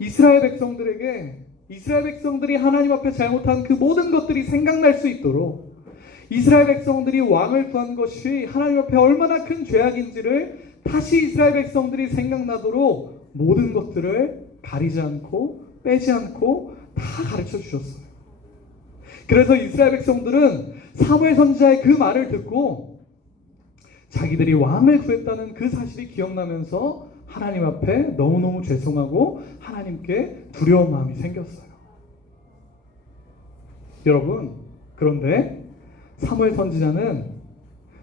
이스라엘 백성들이 하나님 앞에 잘못한 그 모든 것들이 생각날 수 있도록 이스라엘 백성들이 왕을 구한 것이 하나님 앞에 얼마나 큰 죄악인지를 다시 이스라엘 백성들이 생각나도록 모든 것들을 가리지 않고 빼지 않고 다 가르쳐 주셨어요. 그래서 이스라엘 백성들은 사무엘 선지자의 그 말을 듣고 자기들이 왕을 구했다는 그 사실이 기억나면서 하나님 앞에 너무너무 죄송하고 하나님께 두려운 마음이 생겼어요. 여러분, 그런데 사무엘 선지자는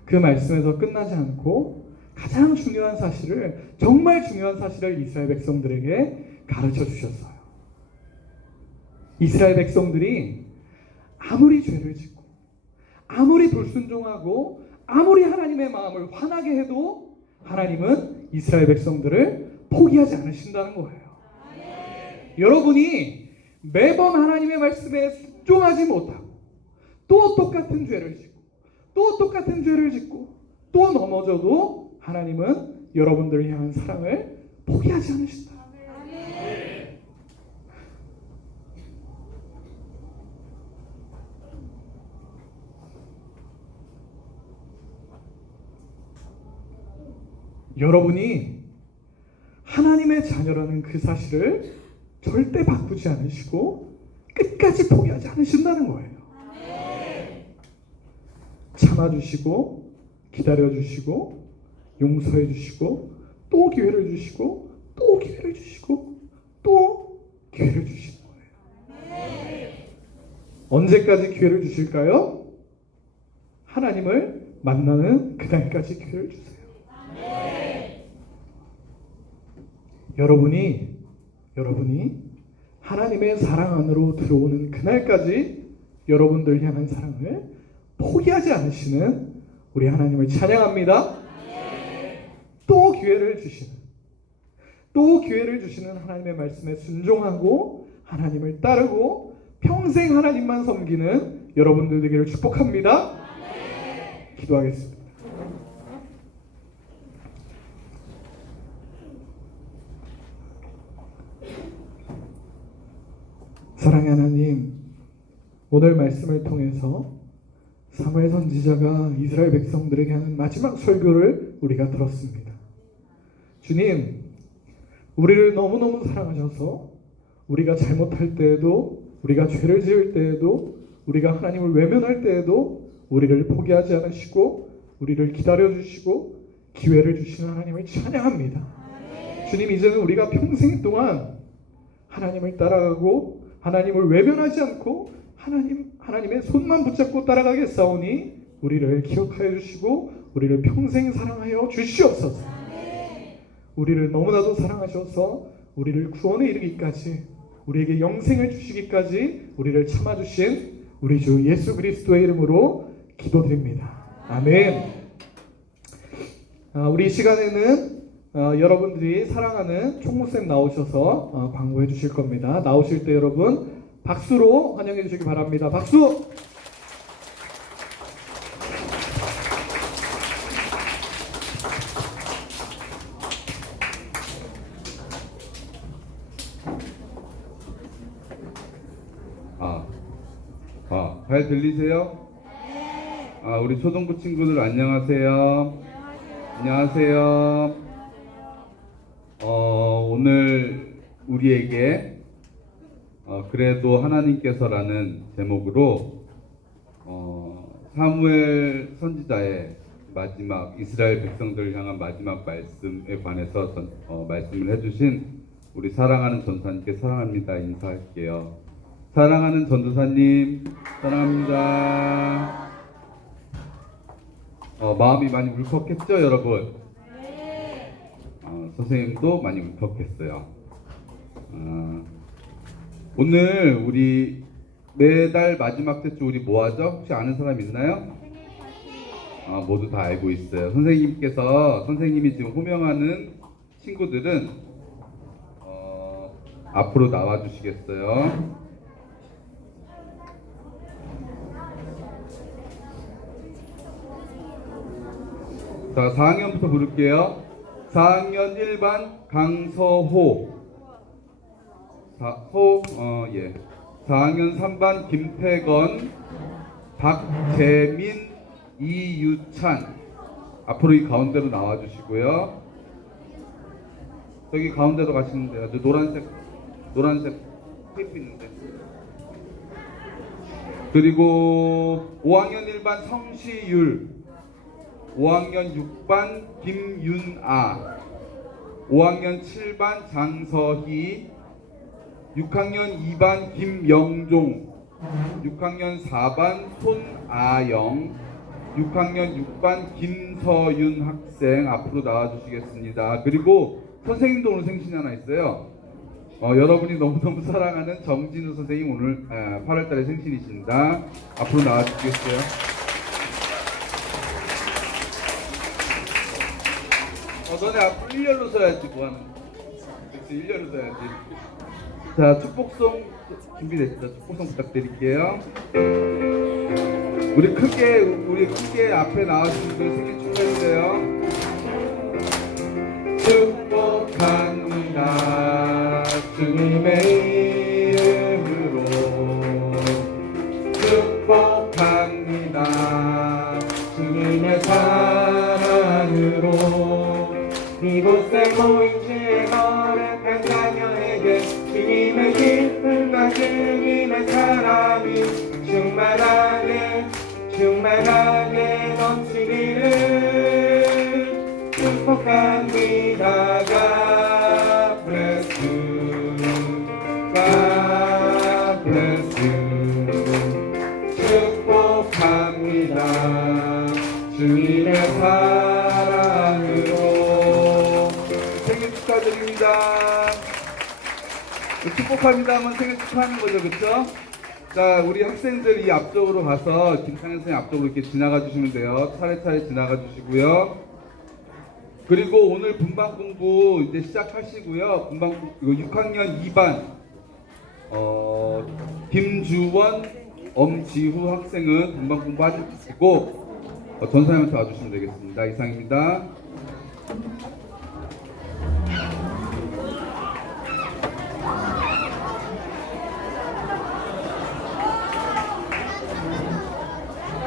그 말씀에서 끝나지 않고 가장 중요한 사실을, 정말 중요한 사실을 이스라엘 백성들에게 가르쳐 주셨어요. 이스라엘 백성들이 아무리 죄를 짓고 아무리 불순종하고 아무리 하나님의 마음을 화나게 해도 하나님은 이스라엘 백성들을 포기하지 않으신다는 거예요. 여러분이 매번 하나님의 말씀에 순종하지 못하고 또 똑같은 죄를 짓고 또 넘어져도 하나님은 여러분들을 향한 사랑을 포기하지 않으신다. 여러분이 하나님의 자녀라는 그 사실을 절대 바꾸지 않으시고 끝까지 포기하지 않으신다는 거예요. 참아주시고 기다려주시고 용서해주시고 또 기회를 주시고 또 기회를 주시고 또 기회를 주시는 거예요. 언제까지 기회를 주실까요? 하나님을 만나는 그날까지 기회를 주세요. 여러분이 하나님의 사랑 안으로 들어오는 그날까지 여러분들 향한 사랑을 포기하지 않으시는 우리 하나님을 찬양합니다. 또 기회를 주시는 하나님의 말씀에 순종하고 하나님을 따르고 평생 하나님만 섬기는 여러분들 되기를 축복합니다. 기도하겠습니다. 사랑의 하나님, 오늘 말씀을 통해서 사무엘 선지자가 이스라엘 백성들에게 하는 마지막 설교를 우리가 들었습니다. 주님, 우리를 너무너무 사랑하셔서 우리가 잘못할 때에도, 우리가 죄를 지을 때에도, 우리가 하나님을 외면할 때에도 우리를 포기하지 않으시고 우리를 기다려주시고 기회를 주시는 하나님을 찬양합니다. 주님, 이제는 우리가 평생 동안 하나님을 따라가고 하나님을 외면하지 않고 하나님의 손만 붙잡고 따라가겠사오니 우리를 기억하여 주시고 우리를 평생 사랑하여 주시옵소서. 우리를 너무나도 사랑하셔서 우리를 구원에 이르기까지, 우리에게 영생을 주시기까지 우리를 참아주신 우리 주 예수 그리스도의 이름으로 기도드립니다. 아멘. 우리 이 시간에는 여러분들이 사랑하는 총무쌤 나오셔서 광고해 주실 겁니다. 나오실 때 여러분 박수로 환영해 주시기 바랍니다. 박수! 잘 들리세요? 우리 초등부 친구들 안녕하세요. 안녕하세요. 오늘 우리에게 그래도 하나님께서라는 제목으로 사무엘 선지자의 마지막 이스라엘 백성들을 향한 마지막 말씀에 관해서 말씀을 해주신 우리 사랑하는 전사님께 사랑합니다 인사할게요. 사랑하는 전도사님 사랑합니다. 마음이 많이 울컥했죠 여러분? 선생님도 많이 울컥했어요. 오늘 우리 매달 마지막 주 우리 뭐 하죠? 혹시 아는 사람 있나요? 모두 다 알고 있어요. 선생님이 지금 호명하는 친구들은 앞으로 나와 주시겠어요? 자, 4학년부터 부를게요. 4학년 1반 강서호. 4학년 3반 김태건, 박재민, 이유찬. 앞으로 이 가운데로 나와주시고요. 저기 가운데로 가시는데, 노란색 테이프 있는데. 그리고 5학년 1반 성시율. 5학년 6반 김윤아, 5학년 7반 장서희, 6학년 2반 김영종, 6학년 4반 손아영, 6학년 6반 김서윤 학생 앞으로 나와주시겠습니다. 그리고 선생님도 오늘 생신이 하나 있어요. 여러분이 너무너무 사랑하는 정진우 선생님 오늘 8월달에 생신이십니다. 앞으로 나와주시겠어요? 너네 앞으로 1년로 써야지 뭐하는. 그렇지, 1년로 써야지. 자, 축복송 준비됐죠? 축복송 부탁드릴게요. 우리 크게 앞에 나와주신 분 생일 축하해주세요. 축복합니다 주님의 이름으로, 축복합니다 주님의 사랑으로, 이곳에 모인 주의 거룩한 자녀에게 주님의 기쁨과 주님의 사랑이 충만하게 넘치기를 축복합니다. God bless you, God bless you. 축복합니다 주님의 사랑으로. 생일 축하드립니다. 축복합니다 하면 생일 축하하는 거죠, 그렇죠? 자, 우리 학생들 이 앞쪽으로 가서 김창현 선생님 앞쪽으로 이렇게 지나가 주시면 돼요. 차례차례 지나가 주시고요. 그리고 오늘 분반 공부 이제 시작하시고요. 분반 이거 6학년 2반 김주원, 엄지후 학생은 분반 공부 하시고 전사님한테 와주시면 되겠습니다. 이상입니다.